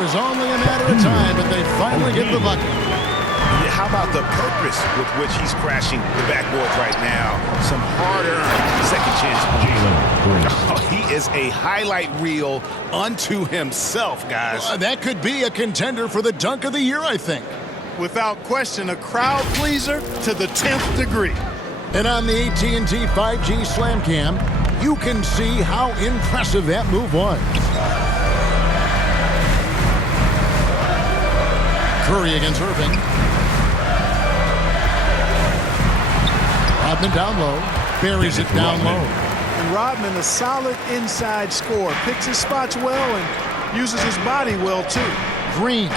It was only a matter of time, but they finally get the bucket. How about the purpose with which he's crashing the backboards right now? Some hard-earned second chance points. Oh, he is a highlight reel unto himself, guys. That could be a contender for the dunk of the year, I think. Without question, a crowd pleaser to the 10th degree. And on the AT&T 5G Slam Cam, you can see how impressive that move was. Curry against Irving. Rodman down low, buries it down low. And Rodman, a solid inside scorer, picks his spots well and uses his body well too. Green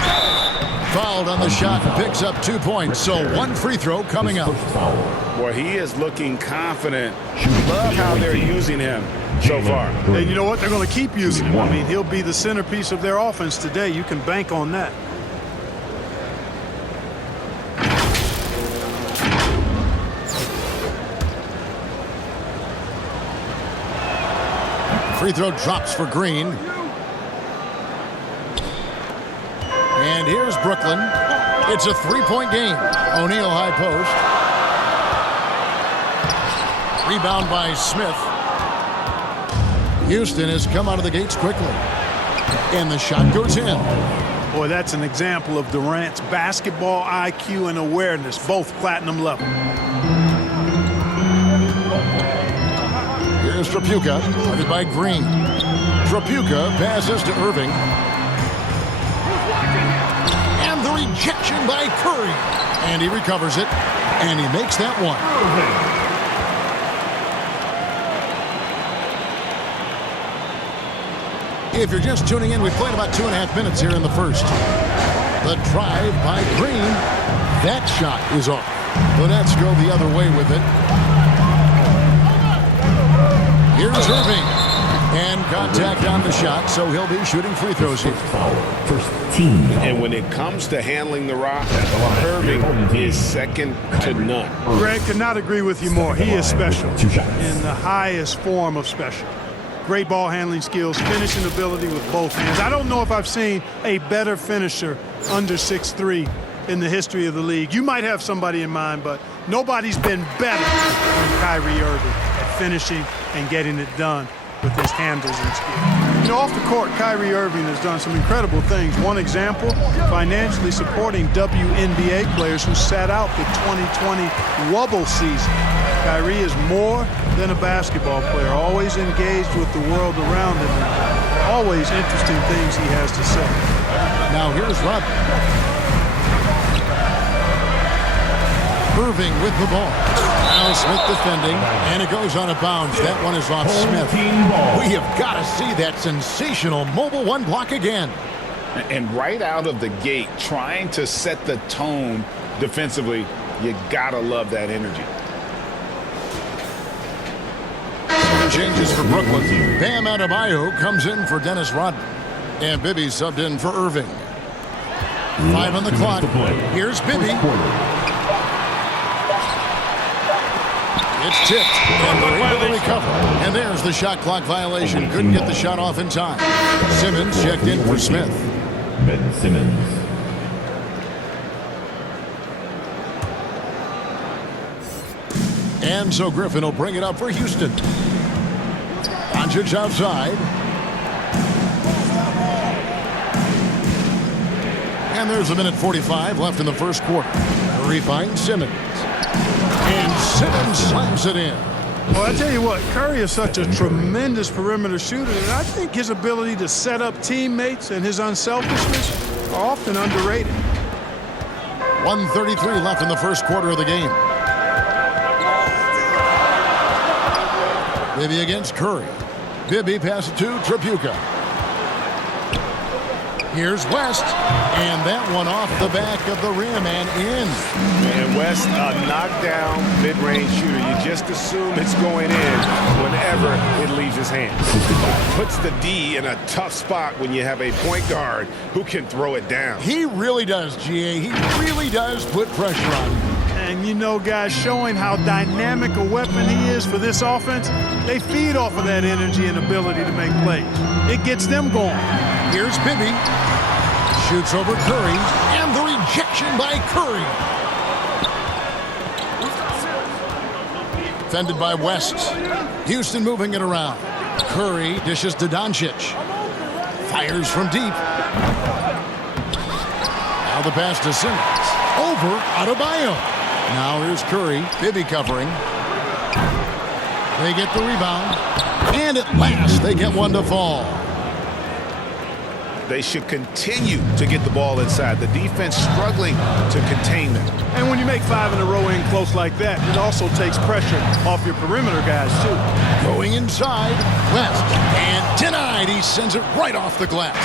fouled on the shot and picks up 2 points, so one free throw coming up. Boy, he is looking confident. Love how they're using him so far. And you know what? They're going to keep using him. I mean, he'll be the centerpiece of their offense today. You can bank on that. Free throw drops for Green. And here's Brooklyn. It's a three-point game. O'Neal high post. Rebound by Smith. Houston has come out of the gates quickly. And the shot goes in. Boy, that's an example of Durant's basketball IQ and awareness, both platinum level. Here's Tripucka, guarded by Green. Tripucka passes to Irving. And the rejection by Curry. And he recovers it, and he makes that one. If you're just tuning in, we've played about 2.5 minutes here in the first. The drive by Green. That shot is off. The Nets go the other way with it. Here's Irving. And contact on the shot, so he'll be shooting free throws here. First team. And when it comes to handling the rock, Irving is second to none. Greg could not agree with you more. He is special in the highest form of special. Great ball handling skills, finishing ability with both hands. I don't know if I've seen a better finisher under 6'3" in the history of the league. You might have somebody in mind, but nobody's been better than Kyrie Irving at finishing and getting it done with his handles and skill. You know, off the court, Kyrie Irving has done some incredible things. One example, financially supporting WNBA players who sat out the 2020 Wubble season. Kyrie is more than a basketball player, always engaged with the world around him, and always interesting things he has to say. Now here's Rodman. Irving with the ball. Now Smith defending, and it goes on a bounce. That one is off Smith. We have got to see that sensational mobile one block again. And right out of the gate, trying to set the tone defensively, you gotta love that energy. Changes for Brooklyn. Bam Adebayo comes in for Dennis Rodman. And Bibby subbed in for Irving. 5 on the clock. Here's Bibby. It's tipped, and they're able to recover. And there's the shot clock violation. Couldn't get the shot off in time. Simmons checked in for Smith. Ben Simmons. And so Griffin will bring it up for Houston. Doncic outside. And there's a minute 45 left in the first quarter. Curry finds Simmons. And Simmons slams it in. Well, I tell you what, Curry is such a tremendous perimeter shooter, and I think his ability to set up teammates and his unselfishness are often underrated. 1:33 left in the first quarter of the game. Bibby against Curry. Bibby passes to Tripucka. Here's West, and that one off the back of the rim and in. And West, a knockdown mid-range shooter. You just assume it's going in whenever it leaves his hands. Puts the D in a tough spot when you have a point guard who can throw it down. He really does, GA. He really does put pressure on him. And you know, guys, showing how dynamic a weapon he is for this offense, they feed off of that energy and ability to make plays. It gets them going. Here's Bibby. Shoots over Curry, and the rejection by Curry. Defended by West. Houston moving it around. Curry dishes to Doncic. Fires from deep. Now the pass to Simmons. Over Adebayo. Now here's Curry. Bibby covering. They get the rebound. And at last they get one to fall. They should continue to get the ball inside. The defense struggling to contain them. And when you make 5 in a row in close like that, it also takes pressure off your perimeter guys, too. Going inside, West. And denied. He sends it right off the glass.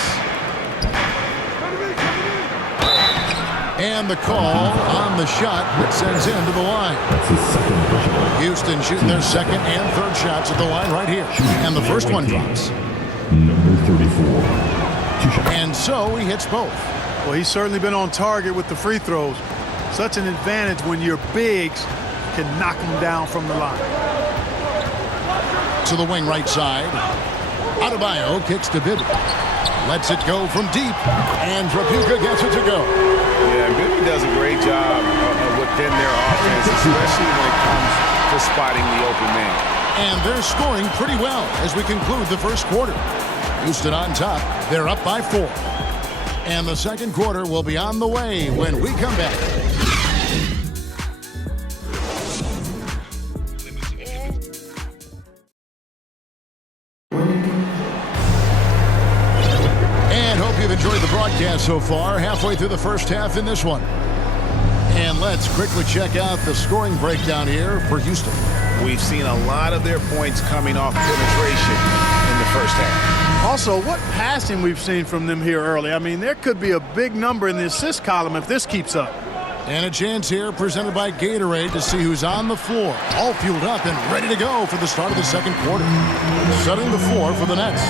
And the call on the shot that sends him to the line. That's his second personal. Houston shooting their second and third shots at the line right here. And the first one drops. Number 34. 2 shots. And so he hits both. Well, he's certainly been on target with the free throws. Such an advantage when your bigs can knock them down from the line. To the wing right side. Adebayo kicks to Bibby. Lets it go from deep. And Trapuka gets it to go. Yeah, Bibby does a great job within their offense, especially when it comes to spotting the open man. And they're scoring pretty well as we conclude the first quarter. Houston on top. They're up by 4. And the second quarter will be on the way when we come back. And hope you've enjoyed the broadcast so far. Halfway through the first half in this one. And let's quickly check out the scoring breakdown here for Houston. We've seen a lot of their points coming off penetration in the first half. Also, what passing we've seen from them here early. I mean, there could be a big number in the assist column if this keeps up. And a chance here presented by Gatorade to see who's on the floor. All fueled up and ready to go for the start of the second quarter. Setting the floor for the Nets.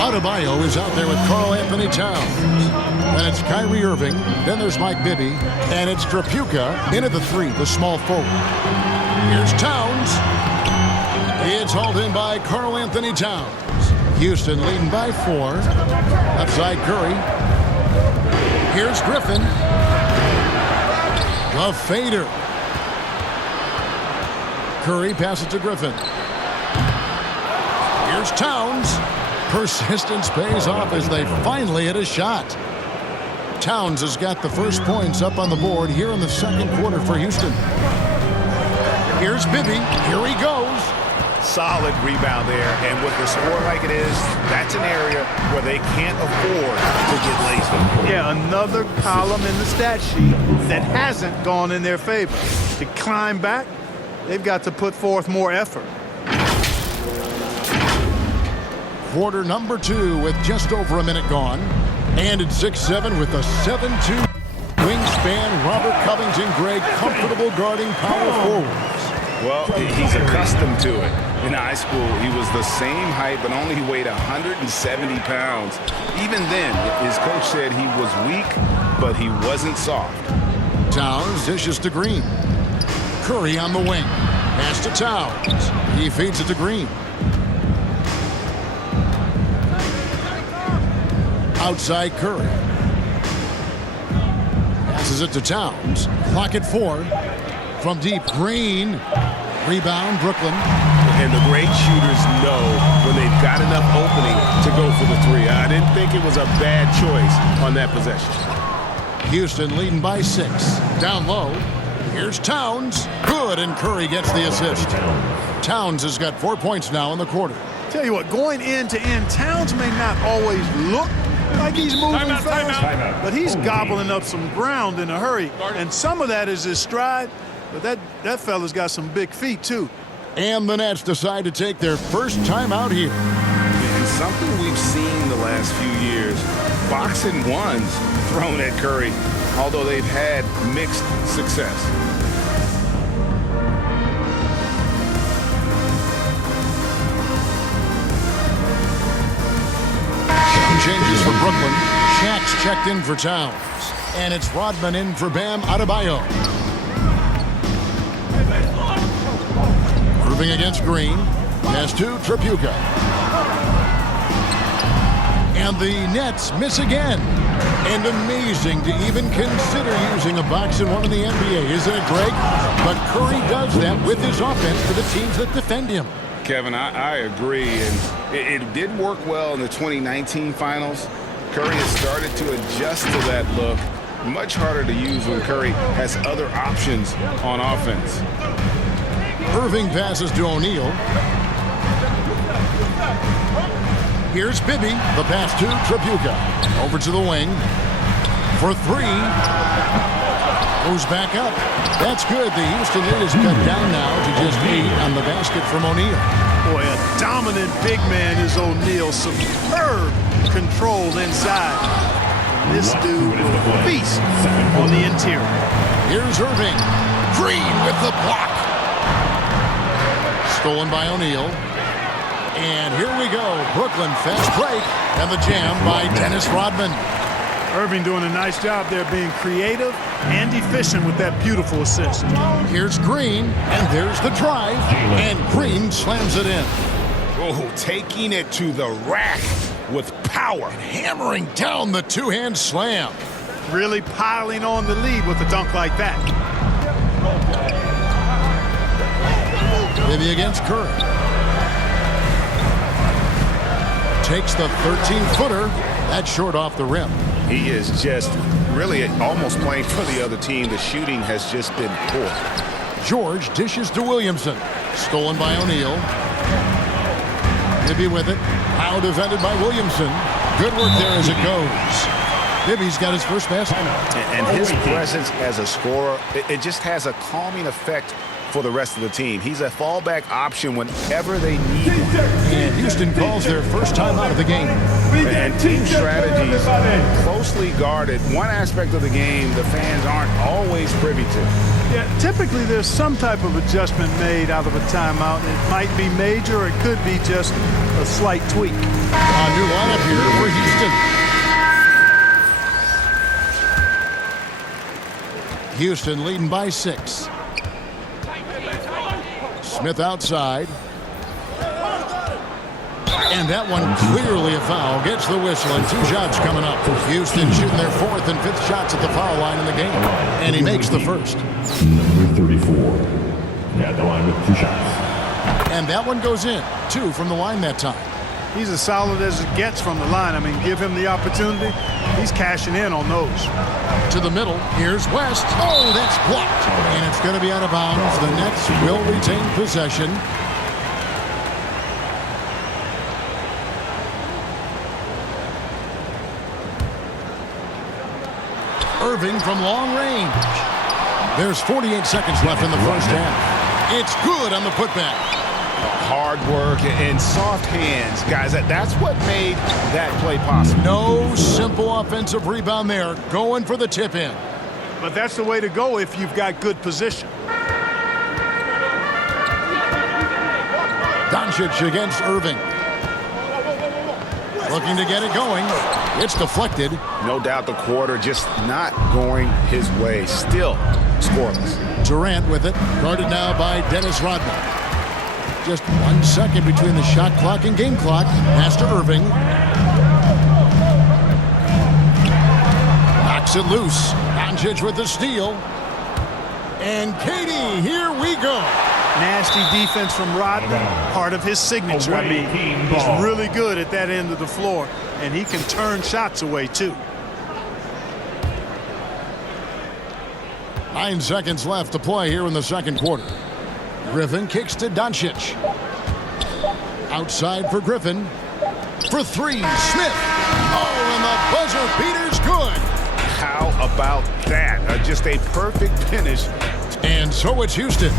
Adebayo is out there with Karl-Anthony Towns. Then it's Kyrie Irving. Then there's Mike Bibby. And it's Trapuka in at the 3, the small forward. Here's Towns. It's hauled in by Karl-Anthony Towns. Houston leading by 4. Outside Curry. Here's Griffin. The fader. Curry passes to Griffin. Here's Towns. Persistence pays off as they finally hit a shot. Towns has got the first points up on the board here in the second quarter for Houston. Here's Bibby. Here he goes. Solid rebound there, and with the score like it is, that's an area where they can't afford to get lazy. Yeah, another column in the stat sheet that hasn't gone in their favor. To climb back, they've got to put forth more effort. Quarter number 2 with just over a minute gone. And it's 6-7 with a 7-2 wingspan. Robert Covington, Greg, comfortable guarding power forwards. Well, he's accustomed to it. In high school, he was the same height, but only weighed 170 pounds. Even then, his coach said he was weak, but he wasn't soft. Towns dishes to Green. Curry on the wing. Pass to Towns. He feeds it to Green. Outside Curry. Passes it to Towns. Clock at 4. From deep, Green. Rebound, Brooklyn. And the great shooters know when they've got enough opening to go for the 3. I didn't think it was a bad choice on that possession. Houston leading by 6. Down low. Here's Towns. Good, and Curry gets the assist. Towns has got 4 points now in the quarter. Tell you what, going end to end, Towns may not always look like he's moving fast, but he's gobbling up some ground in a hurry. And some of that is his stride, but that fella's got some big feet, too. And the Nets decide to take their first time out here. And something we've seen the last few years, boxing ones thrown at Curry, although they've had mixed success. Changes for Brooklyn. Shaq's checked in for Towns. And it's Rodman in for Bam Adebayo. Irving against Green. Pass to Trapuka. And the Nets miss again. And amazing to even consider using a box and one in the NBA, isn't it, Greg? But Curry does that with his offense for the teams that defend him. Kevin, I agree, and it did work well in the 2019 finals. Curry has started to adjust to that look. Much harder to use when Curry has other options on offense. Irving passes to O'Neal. Here's Bibby, the pass to Tripucka. Over to the wing. For three. Goes back up. That's good. The Houston lead is cut down now to just 8 on the basket from O'Neal. Boy, a dominant big man is O'Neal. Superb control inside. This dude will feast on the interior. Here's Irving. Green with the block. Stolen by O'Neal. And here we go. Brooklyn fast break. And the jam by Dennis Rodman. Irving doing a nice job there being creative and efficient with that beautiful assist. Here's Green. And there's the drive. And Green slams it in. Oh, taking it to the rack with power. And hammering down the two-hand slam. Really piling on the lead with a dunk like that. Bibby against Curry. Takes the 13-footer. That's short off the rim. He is just really almost playing for the other team. The shooting has just been poor. George dishes to Williamson. Stolen by O'Neal. Bibby with it. Now defended by Williamson. Good work there as it goes. Bibby's got his first basket. And his presence as a scorer, it just has a calming effect for the rest of the team. He's a fallback option whenever they need one. And Houston calls their first time out of the game. And team strategies closely guarded. One aspect of the game the fans aren't always privy to. Yeah, typically there's some type of adjustment made out of a timeout. It might be major or it could be just a slight tweak. A new lineup here for Houston. Houston leading by 6. Smith outside. And that one clearly a foul. Gets the whistle and 2 shots coming up. Houston shooting their 4th and 5th shots at the foul line in the game. And he makes the first. Number 34. At the line with 2 shots. And that one goes in. 2 from the line that time. He's as solid as it gets from the line. I mean, give him the opportunity. He's cashing in on those. To the middle. Here's West. Oh, that's blocked. And it's going to be out of bounds. The Nets will retain possession. Irving from long range. There's 48 seconds left in the first half. It's good on the putback. Hard work and soft hands, guys. That's what made that play possible. No simple offensive rebound there. Going for the tip in. But that's the way to go if you've got good position. Doncic against Irving. Looking to get it going. It's deflected. No doubt the quarter just not going his way. Still scoreless. Durant with it. Guarded now by Dennis Rodman. Just 1 second between the shot clock and game clock. Pass to Irving. Knocks it loose. Doncic with the steal. And Katie, here we go. Nasty defense from Rodman, part of his signature. I mean, he's really good at that end of the floor, and he can turn shots away, too. 9 seconds left to play here in the second quarter. Griffin kicks to Doncic. Outside for Griffin. For 3, Smith. Oh, and the buzzer beater's good. How about that? Just a perfect finish. And so it's Houston.